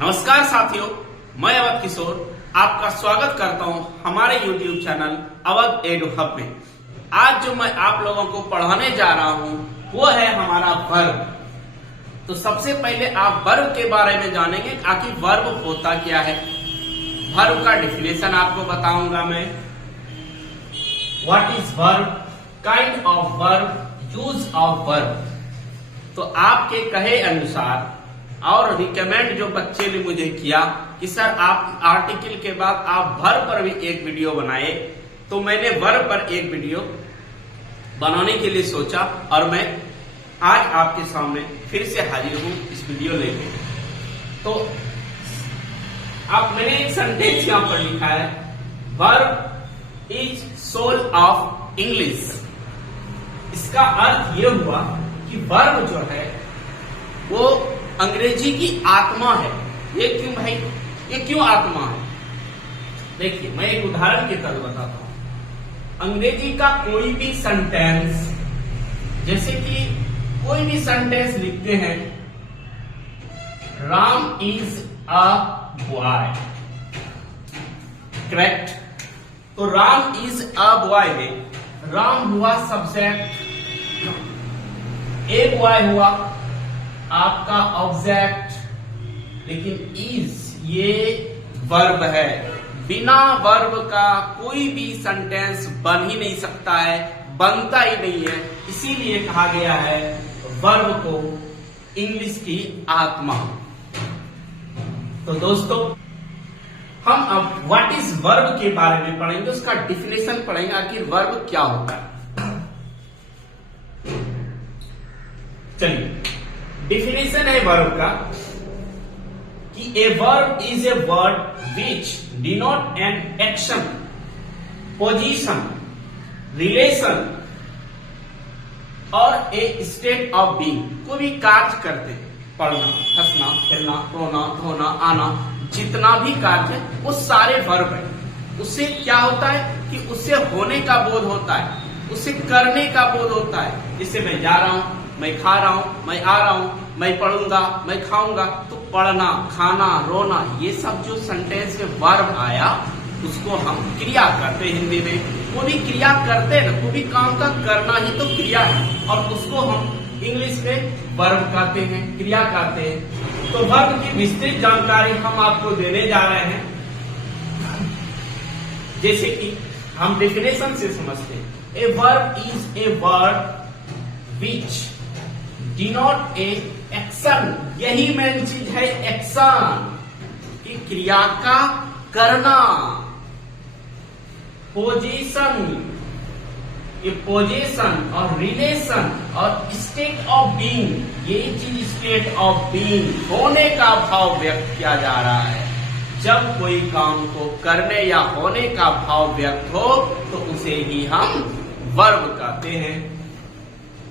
नमस्कार साथियों, मैं अवध किशोर आपका स्वागत करता हूं हमारे YouTube चैनल अवध एडु हब में। आज जो मैं आप लोगों को पढ़ाने जा रहा हूं वो है हमारा वर्ब। तो सबसे पहले आप वर्ब के बारे में जानेंगे, आखिर वर्ब होता क्या है। वर्ब का डिफिनेशन आपको बताऊंगा मैं। What is verb, kind of verb, use of verb. तो आपके कहे अनुसार और रिकमेंड जो बच्चे ने मुझे किया कि सर आप आर्टिकल के बाद आप वर्ब पर भी एक वीडियो बनाए, तो मैंने वर्ब पर एक वीडियो बनाने के लिए सोचा और मैं आज आपके सामने फिर से हाजिर हूं इस वीडियो लेके। तो आप मैंने एक सेंटेंस यहां पर लिखा है, verb is soul of English. इसका अर्थ ये हुआ कि वर्ब जो है वो अंग्रेजी की आत्मा है। ये क्यों भाई, ये क्यों आत्मा है? देखिए मैं एक उदाहरण के तौर बताता हूं। अंग्रेजी का कोई भी सेंटेंस, जैसे कि कोई भी सेंटेंस लिखते हैं, Ram is a boy, correct. तो राम इज अ बॉय में राम हुआ सब्जेक्ट, ए बॉय हुआ आपका ऑब्जेक्ट, लेकिन इज ये वर्ब है। बिना वर्ब का कोई भी सेंटेंस बन ही नहीं सकता है, बनता ही नहीं है। इसीलिए कहा गया है वर्ब को इंग्लिश की आत्मा। तो दोस्तों हम अब व्हाट इज वर्ब के बारे में पढ़ेंगे, उसका डिफिनेशन पढ़ेंगे, आखिर वर्ब क्या होता है। चलिए डिफिनेशन है वर्ब का कि a verb is a word which denote an action, position, relation और ए स्टेट ऑफ बीइंग। कोई भी कार्य करते हैं, पढ़ना, हंसना, खेलना, रोना, धोना, आना, जितना भी कार्य है वो सारे वर्ब है। उससे क्या होता है कि उससे होने का बोध होता है, उससे करने का बोध होता है। जैसे मैं जा रहा हूं, मैं खा रहा हूं, मैं आ रहा हूं, मैं पढ़ूंगा, मैं खाऊंगा। तो पढ़ना, खाना, रोना, ये सब जो सेंटेंस में वर्ब आया उसको हम क्रिया करते हैं। हिंदी में कोई भी क्रिया करते हैं ना, कोई भी काम का करना ही तो क्रिया है, और उसको हम इंग्लिश में वर्ब कहते हैं, क्रिया कहते हैं। तो वर्ब की विस्तृत जानकारी हम आपको देने जा रहे हैं। जैसे कि हम डेफिनेशन से समझते हैं, a verb is a word which denote a action. यही मेन चीज है एक्शन, कि क्रिया का करना। पोजीशन, ये पोजीशन और रिलेशन और स्टेट ऑफ बीइंग, ये चीज स्टेट ऑफ बीइंग, होने का भाव व्यक्त किया जा रहा है। जब कोई काम को करने या होने का भाव व्यक्त हो तो उसे ही हम वर्ब कहते हैं।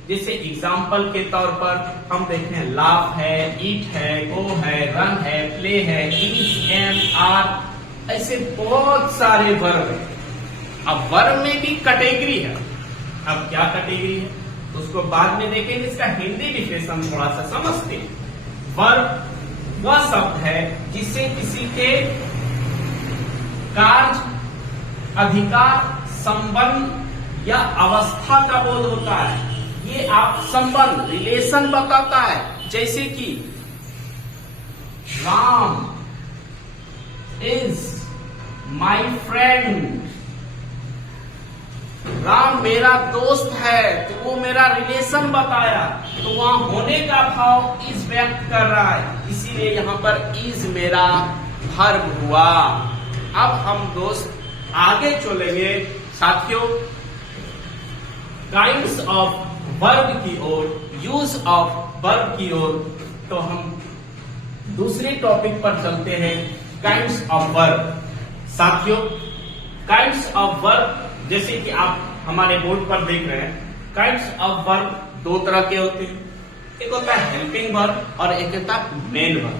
जैसे एग्जाम्पल के तौर पर हम देखें, लाफ है, ईट है, गो है, रन है, प्ले है, इज, एम, आर, ऐसे बहुत सारे वर्ब है। अब वर्ब में भी कैटेगरी है। अब क्या कैटेगरी है उसको बाद में देखेंगे, इसका हिंदी डिफिनेशन थोड़ा सा समझते हैं। वर्ब वह शब्द है जिससे किसी के कार्य, अधिकार, संबंध या अवस्था का बोध होता है। ये आप संबंध, रिलेशन बताता है। जैसे कि Ram is my friend, Ram मेरा दोस्त है, तो वो मेरा रिलेशन बताया। तो वहां होने का भाव इज व्यक्त कर रहा है, इसीलिए यहां पर इज मेरा वर्ब हुआ। अब हम दोस्त आगे चलेंगे साथियों, काइंड्स ऑफ वर्ब की ओर, यूज ऑफ वर्ब की ओर। तो हम दूसरे टॉपिक पर चलते हैं, काइंड्स ऑफ वर्ब। साथियों काइंड्स ऑफ वर्ब, जैसे कि आप हमारे बोर्ड पर देख रहे हैं, काइंड्स ऑफ वर्ब दो तरह के होते हैं। एक होता है हेल्पिंग वर्ब और एक होता है मेन वर्ब।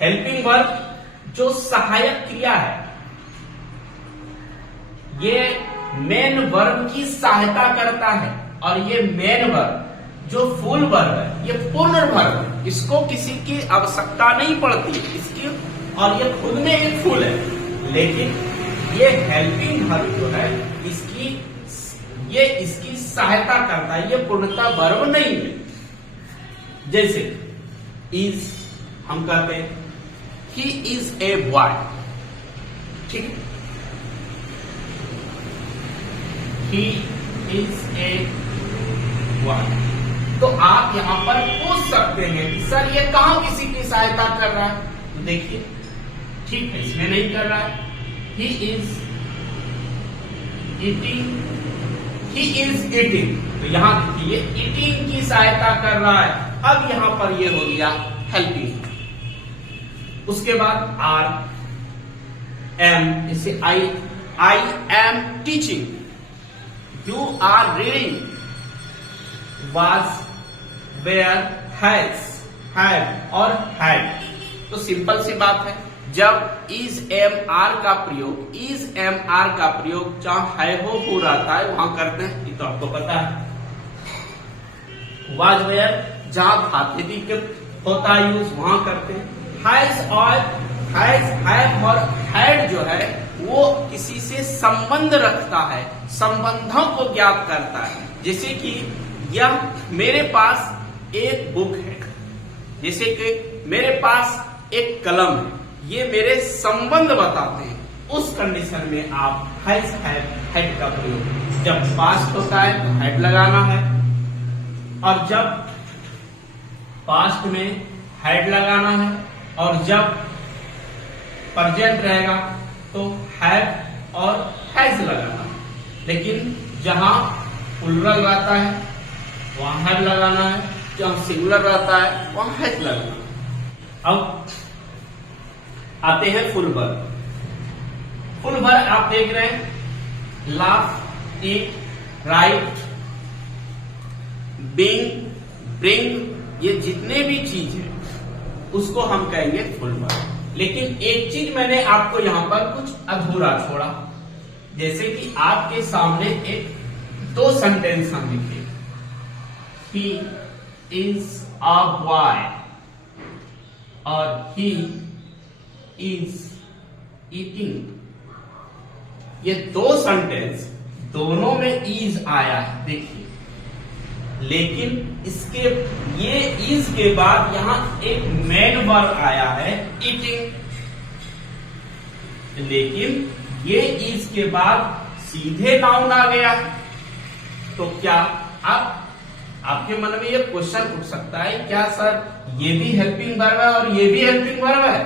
हेल्पिंग वर्ब जो सहायक क्रिया है, ये मेन वर्ब की सहायता करता है, और ये मेन वर्ब जो फुल वर्ब है ये पूर्ण वर्ब है, इसको किसी की आवश्यकता नहीं पड़ती इसकी, और ये खुद में एक फुल है, लेकिन ये हेल्पिंग वर्ब जो है इसकी सहायता करता है, ये पूर्णतः वर्ब नहीं है। जैसे इज हम कहते हैं ही इज ए बॉय, ठीक है, ही इज ए बॉय। तो आप यहां पर पूछ सकते हैं कि सर ये कहां किसी की सहायता कर रहा है, तो देखिए ठीक है, इसमें नहीं कर रहा है। He is eating, he is eating, तो यहां देखिए ईटिंग की सहायता कर रहा है। अब यहां पर ये हो गया हेल्पिंग। उसके बाद आर, एम, जैसे I am teaching, you are reading, was, were, has, have और हैड। तो सिंपल सी बात है, जब इज एम आर का प्रयोग जहां है हो रहता है वहां करते हैं, ये तो आपको पता है। वाज, वेयर जहां धातु के होता है यूज वहां करते हैं। हैज और हैव और हैड जो है वो किसी से संबंध रखता है, संबंधों को ज्ञात करता है। जैसे कि यह मेरे पास एक बुक है, जैसे कि मेरे पास एक कलम है, ये मेरे संबंध बताते हैं। उस कंडीशन में आप हैज, हैव, हैड का प्रयोग, जब पास्ट होता है तो हैड लगाना है, और जब पास्ट में हैड लगाना है, और जब प्रेजेंट रहेगा तो हैव और हैज लगाना है। लेकिन जहां प्लूरल रहता है वहां हैव लगाना है, जहां सिंगुलर रहता है वहां हैज लगाना है। अब आते हैं फुल वर्ब। फुल वर्ब आप देख रहे हैं, लाफ, ईट, राइट, बीइंग, ब्रिंग, ये जितने भी चीज है उसको हम कहेंगे फुल वर्ब। लेकिन एक चीज मैंने आपको यहां पर कुछ अधूरा छोड़ा, जैसे कि आपके सामने एक दो सेंटेंस हम लिखे, ही इज अ बॉय और ही इज ईटिंग। ये दो सेंटेंस दोनों में इज आया है, देखिए, लेकिन इसके ये इज के बाद यहां एक मेन वर्ब आया है ईटिंग, लेकिन ये इज के बाद सीधे नाउन आ गया। तो क्या अब आपके मन में ये क्वेश्चन उठ सकता है, क्या सर ये भी हेल्पिंग वर्ब है और ये भी हेल्पिंग वर्ब है?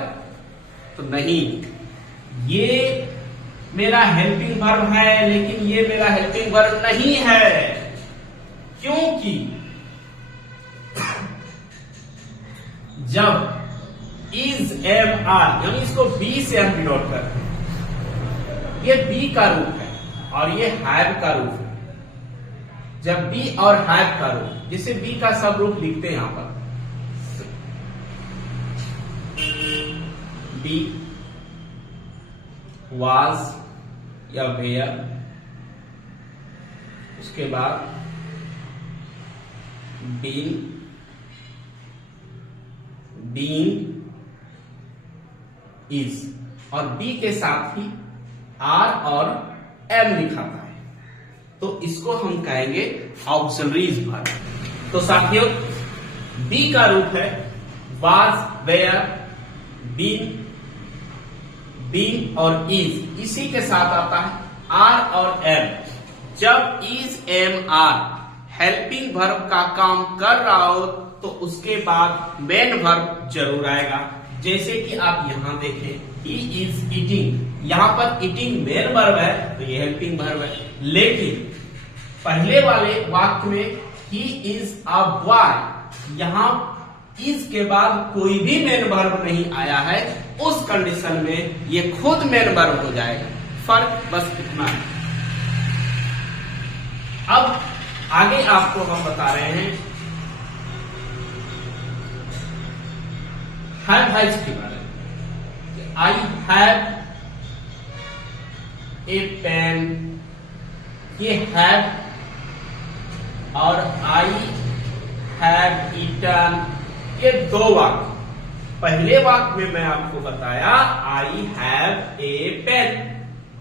तो नहीं, ये मेरा हेल्पिंग वर्ब है लेकिन ये मेरा हेल्पिंग वर्ब नहीं है, क्योंकि जब इज एम आर, यानी इसको बी से हम डिनोट करते हैं, ये बी का रूप है और ये हैव का रूप है। जब बी और हैव का रूप, जिसे बी का सब रूप लिखते हैं यहां पर, बी, वाज या वेयर, उसके बाद बीन, बीइंग, इज, और बी के साथ ही आर और एम लिखाता है, तो इसको हम कहेंगे ऑक्सिलरीज वर्ब। तो साथियों, बी का रूप है वाज, वेयर, बीन, बीन और इज, इसी के साथ आता है आर और एम। जब is am are helping verb का काम कर रहा हो तो उसके बाद मेन वर्ब जरूर आएगा। जैसे कि आप यहां देखें, ही इज ईटिंग, यहां पर ईटिंग मेन वर्ब है तो ये हेल्पिंग वर्ब है, लेकिन पहले वाले वाक्य में ही इज अ बॉय, यहां इज के बाद कोई भी मेन वर्ब नहीं आया है, उस कंडीशन में ये खुद मेन वर्ब हो जाएगा। फर्क बस इतना है। अब आगे आपको हम बता रहे हैं हैव के बारे में। आई हैव ए पेन, ये हैव और आई हैव ईटन, ये दो वाक्य। पहले वाक्य में मैं आपको बताया आई हैव ए पेन,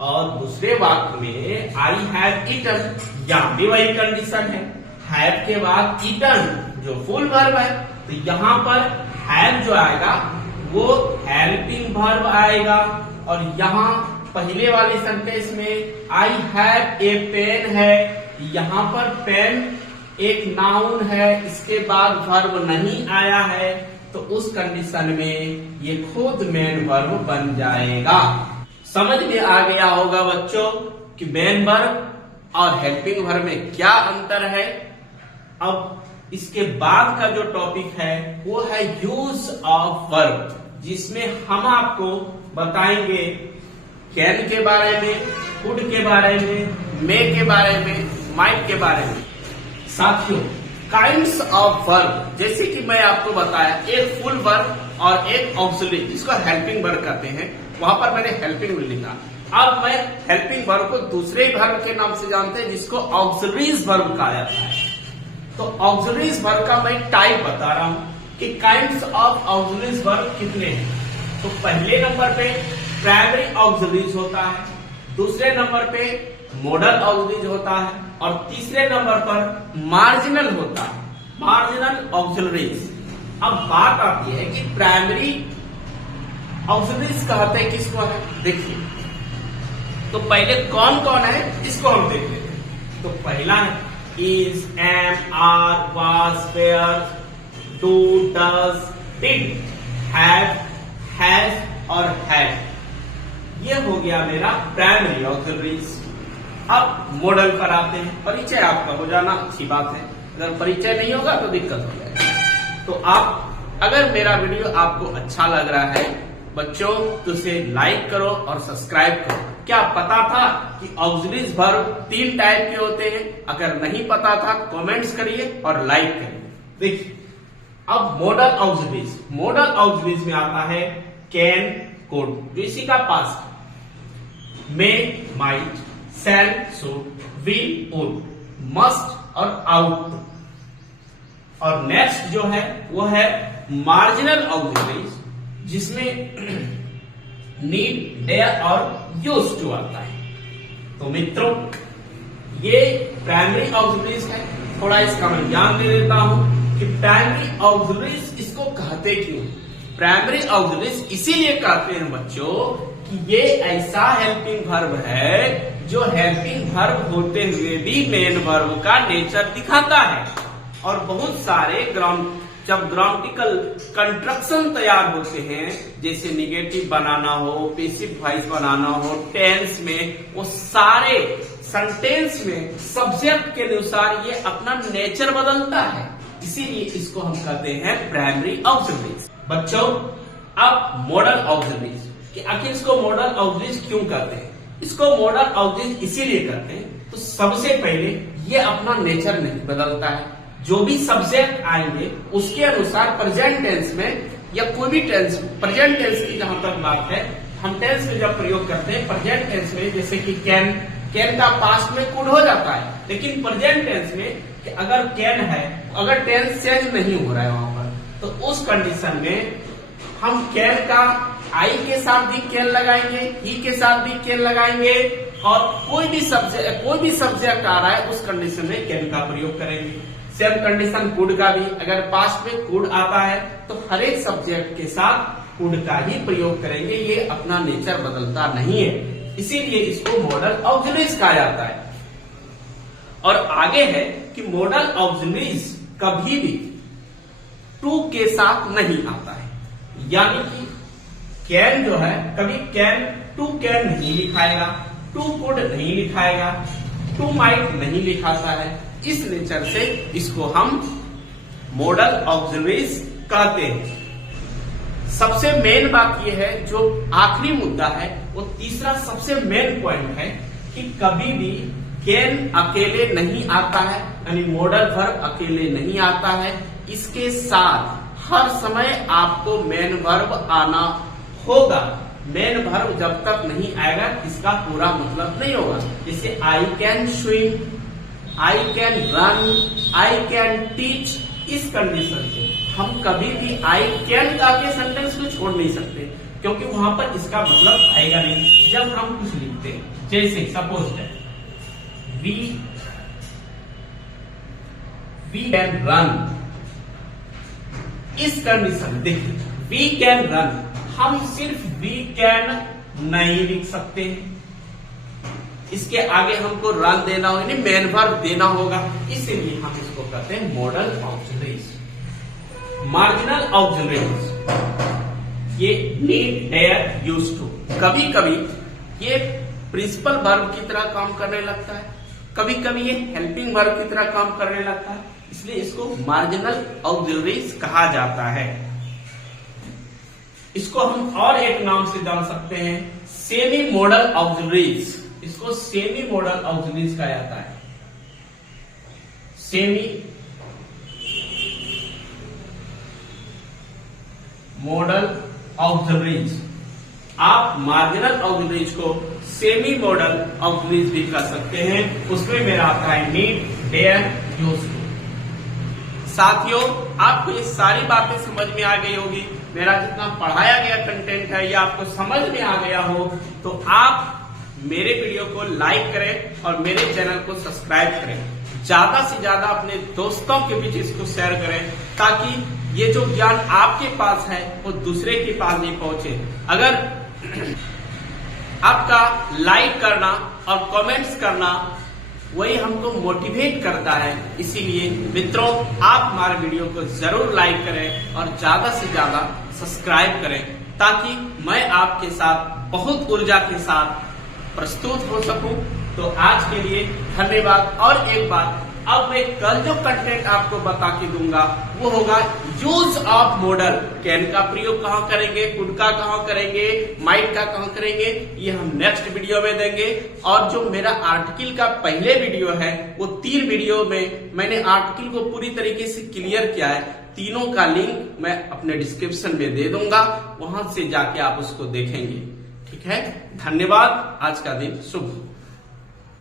और दूसरे वाक्य में आई हैव ईटन, यहां भी वही कंडीशन है। हैव के बाद ईटन जो फुल वर्ब है, तो यहां पर हैव जो आएगा वो हेल्पिंग वर्ब आएगा। और यहां पहले वाले सेंटेंस में आई हैव ए पेन है, यहां पर पेन एक नाउन है, इसके बाद वर्ब नहीं आया है, तो उस कंडीशन में ये खुद मेन वर्ब बन जाएगा। समझ में आ गया होगा बच्चों कि मेन वर्ब और हेल्पिंग वर्ब में क्या अंतर है। अब इसके बाद का जो टॉपिक है वो है यूज ऑफ वर्ब, जिसमें हम आपको बताएंगे कैन के बारे में, कुड के बारे में, मे के बारे में, माइट के बारे में। साथियों, काइंड्स ऑफ वर्ब, जैसे कि मैं आपको बताया एक फुल वर्ब और एक ऑक्सिलरी, जिसको हेल्पिंग वर्ब कहते हैं, वहां पर मैंने हेल्पिंग लिखा। अब मैं हेल्पिंग वर्ब को दूसरे वर्ब के नाम से जानते हैं, जिसको ऑक्सिलरीज वर्ब कहा जाता है। तो ऑक्सिलरीज वर्ब का मैं टाइप बता रहा हूं कि काइंड्स ऑफ ऑक्सिलरीज वर्ब कितने हैं। तो पहले नंबर पे प्राइमरी ऑक्सिलरीज होता है, दूसरे नंबर पे मॉडल ऑक्सिलरीज होता है, और तीसरे नंबर पर मार्जिनल होता है, मार्जिनल ऑक्सिलरीज। अब बात आती है कि प्राइमरी ऑक्सिलरीज कहते हैं किसको है। देखिए, तो पहले कौन कौन है इसको हम देख लेते हैं। तो पहला है is, am, are, was, were, do, does, did, have, has और had। ये हो गया मेरा प्राइमरी ऑक्सिलरीज। अब मॉडल पर आते हैं। परिचय आपका हो जाना अच्छी बात है, अगर परिचय नहीं होगा तो दिक्कत हो जाएगी। तो आप अगर मेरा वीडियो आपको अच्छा लग रहा है बच्चों, तो उसे लाइक करो और सब्सक्राइब करो। क्या पता था कि ऑक्सिलरीज वर्ब 3 टाइप के होते हैं? अगर नहीं पता था कमेंट्स करिए और लाइक करिए। देखिए, अब मॉडल ऑक्सिलरीज, मॉडल ऑक्सिलरीज में आता है कैन, कुड, जो इसी का past, may, might, shall, should, will, would, must और आउट। और नेक्स्ट जो है वो है मार्जिनल ऑक्सिलरीज, जिसमें नीड, डेयर और यूज टू आता है। तो मित्रों, ये प्राइमरी ऑक्सिलरीज है। थोड़ा इसका मैं ज्ञान दे देता हूं कि प्राइमरी ऑक्सिलरीज इसको कहते क्यों। प्राइमरी ऑक्सिलरीज इसीलिए कहते हैं बच्चों कि ये ऐसा हेल्पिंग वर्ब है जो हेल्पिंग वर्ब होते हुए भी मेन वर्ब का नेचर दिखाता है। और बहुत सारे जब ग्रामेटिकल कंस्ट्रक्शन तैयार होते हैं, जैसे निगेटिव बनाना हो, पैसिव वॉइस बनाना हो, टेंस में, वो सारे सेंटेंस में सब्जेक्ट के अनुसार ये अपना नेचर बदलता है। इसीलिए इसको हम कहते हैं प्राइमरी ऑक्सिलरीज। बच्चों, अब मॉडल ऑक्सिलरीज, कि आखिर इसको मॉडल ऑक्सिलरीज क्यों कहते हैं? इसको मॉडल ऑक्सिलरीज इसीलिए कहते हैं, तो सबसे पहले ये अपना नेचर नहीं बदलता है। जो भी सब्जेक्ट आएंगे उसके अनुसार प्रेजेंट टेंस में या कोई भी टेंस, प्रेजेंट टेंस की जहां तक बात है, हम टेंस में जब प्रयोग करते हैं प्रेजेंट टेंस में, जैसे कि कैन, कैन का पास्ट में कुड हो जाता है, लेकिन प्रेजेंट टेंस में कि अगर कैन है, अगर टेंस चेंज नहीं हो रहा है वहां पर, तो उस कंडीशन में हम कैन का आई के साथ भी कैन लगाएंगे, ही के साथ भी कैन लगाएंगे, और कोई भी सब्जेक्ट आ रहा है उस कंडीशन में कैन का प्रयोग करेंगे। सेम कंडीशन कुड का भी, अगर पास्ट में कुड आता है तो हर एक सब्जेक्ट के साथ कुड का ही प्रयोग करेंगे। ये अपना नेचर बदलता नहीं है, इसीलिए इसको मॉडल ऑक्सिलरीज कहा जाता है। और आगे है कि मॉडल ऑक्सिलरीज कभी भी टू के साथ नहीं आता है, यानी कि कैन जो है कभी कैन टू कैन नहीं लिखाएगा, टू कुड नहीं लिखाएगा, टू माइट नहीं लिखाता है। इस नेचर से इसको हम मॉडल ऑक्सिलरीज कहते हैं। सबसे मेन बात यह है, जो आखिरी मुद्दा है, वो तीसरा सबसे मेन पॉइंट है कि कभी भी कैन अकेले नहीं आता है, यानी मॉडल वर्ब अकेले नहीं आता है। इसके साथ हर समय आपको मेन वर्ब आना होगा। मेन वर्ब जब तक नहीं आएगा इसका पूरा मतलब नहीं होगा। जैसे I can swim, I can run, I can teach, इस कंडीशन से हम कभी भी आई कैन का के सेंटेंस को छोड़ नहीं सकते, क्योंकि वहां पर इसका मतलब आएगा नहीं जब हम कुछ लिखते हैं। जैसे suppose that we can run, इस कंडीशन देखिए वी कैन रन, हम सिर्फ वी कैन नहीं लिख सकते, इसके आगे हमको रन देना होगा, यानी मेन वर्ब देना होगा, इसलिए हम इसको कहते हैं मॉडल ऑक्सिलरीज। मार्जिनल ऑक्सिलरीज ये नीड, डेयर, यूज टू, कभी कभी ये प्रिंसिपल वर्ब की तरह काम करने लगता है, कभी कभी ये हेल्पिंग वर्ब की तरह काम करने लगता है, इसलिए इसको मार्जिनल ऑक्सिलरीज कहा जाता है। इसको हम और एक नाम से जान सकते हैं, सेमी मॉडल ऑक्सिलरीज, इसको सेमी मॉडल ऑक्सिलरीज कहा जाता है। सेमी मॉडल ऑक्सिलरीज, आप मार्जिनल ऑक्सिलरीज को सेमी मॉडल ऑक्सिलरीज भी कह सकते हैं, उसमें मेरा आता है नीड, डेयर, यूज टू। साथियों, आपको ये सारी बातें समझ में आ गई होगी, मेरा जितना पढ़ाया गया कंटेंट है ये आपको समझ में आ गया हो तो आप मेरे वीडियो को लाइक करें और मेरे चैनल को सब्सक्राइब करें। ज्यादा से ज्यादा अपने दोस्तों के बीच इसको शेयर करें, ताकि ये जो ज्ञान आपके पास है वो दूसरे के पास नहीं पहुंचे। अगर आपका लाइक करना और कमेंट्स करना वही हमको मोटिवेट करता है, इसीलिए मित्रों आप हमारे वीडियो को जरूर लाइक करें और ज्यादा से ज्यादा सब्सक्राइब करें, ताकि मैं आपके साथ बहुत ऊर्जा के साथ प्रस्तुत हो सकूं। तो आज के लिए धन्यवाद। और एक बात, अब मैं कल जो कंटेंट आपको बता के दूंगा वो होगा यूज ऑफ मॉडल। कैन का प्रयोग कहाँ करेंगे, कुड का कहाँ करेंगे, माइट का कहाँ करेंगे, ये हम नेक्स्ट वीडियो में देंगे। और जो मेरा आर्टिकल का पहले वीडियो है वो 3 वीडियो में मैंने आर्टिकल को पूरी तरीके से क्लियर किया है, तीनों का लिंक मैं अपने डिस्क्रिप्शन में दे दूंगा, वहां से जाके आप उसको देखेंगे। ठीक है, धन्यवाद। आज का दिन शुभ हो।